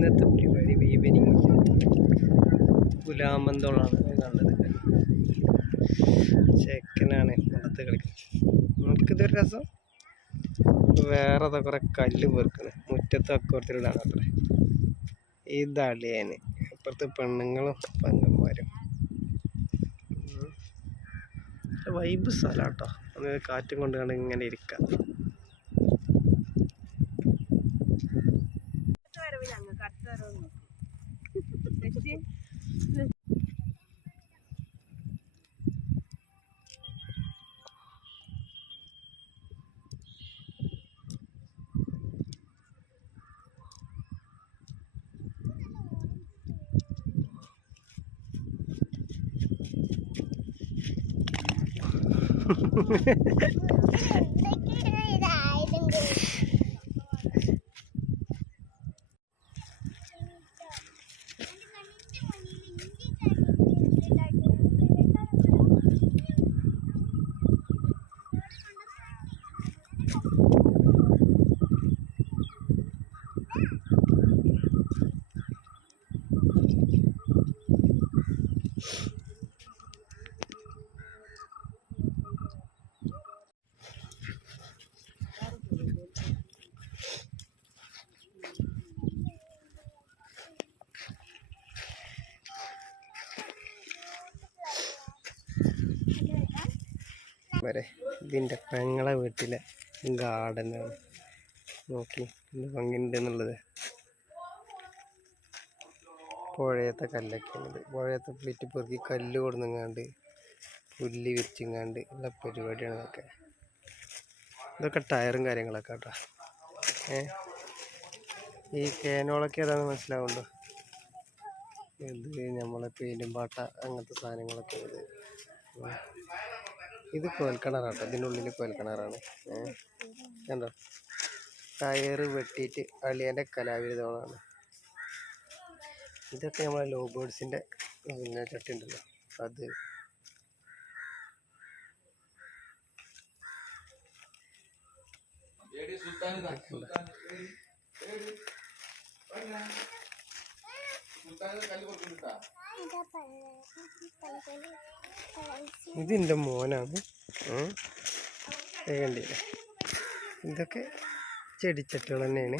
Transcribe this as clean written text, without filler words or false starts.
ഇന്നത്തെ പരിപാടി ഈവനിങ് പുലാമന്തോളാണ് കണ്ടത്. ചെക്കനാണ് മുഖത്ത് കളിക്കുന്നത്. നമുക്കിതൊരു രസം. വേറെ കുറെ കല്ല് പെറുക്കണ് മുറ്റത്ത് അക്കോരത്തിലിടാണ് അത്ര. ഇതളിയാന് ഇപ്പുറത്ത് പെണ്ണുങ്ങളും പെങ്ങന്മാരും. വൈബ് സ്ഥലം കേട്ടോ. അത് കാറ്റും കൊണ്ട് കണ്ട് ഇങ്ങനെ ഇരിക്കാം. വരെ ഇതിൻ്റെ പെങ്ങളെ വീട്ടിലെ ഗാർഡനാണ്. നോക്കി എന്ത് ഭംഗിയുണ്ട് എന്നുള്ളത്. പുഴയത്തെ കല്ലൊക്കെയാണിത്. പുഴയത്തെ പ്ലേറ്റ് പെറുക്കി കല്ല് കൊടുങ്ങാണ്ട് പുല്ല് വിരിച്ചിങ്ങാണ്ട് ഉള്ള പരിപാടിയാണ് ഇതൊക്കെ. ഇതൊക്കെ ടയറും കാര്യങ്ങളൊക്കെ കേട്ടോ. ഈ കേനോളൊക്കെ ഏതാണെന്ന് മനസ്സിലാവുന്നുണ്ടോ? ഇത് നമ്മളെ പെയിൻറ്റും പാട്ട അങ്ങനത്തെ സാധനങ്ങളൊക്കെ ഇത്. ഇത് കോൽക്കിണറാട്ടോ. ഇതിൻ്റെ ഉള്ളിൽ കോൽക്കിണറാണ്. കണ്ടോ, ടയറ് വെട്ടിയിട്ട് അളിയൻ്റെ കലാവിരുദ്ധമാണ്. ഇതൊക്കെ നമ്മളെ ലോ ബേർഡ്സിൻ്റെ പിന്നെ ചട്ടി ഉണ്ടല്ലോ അത്. ഇതിൻ്റെ മോനാണ്. കണ്ടില്ലേ, ഇതൊക്കെ ചെടിച്ചട്ടികൾ തന്നെയാണ്.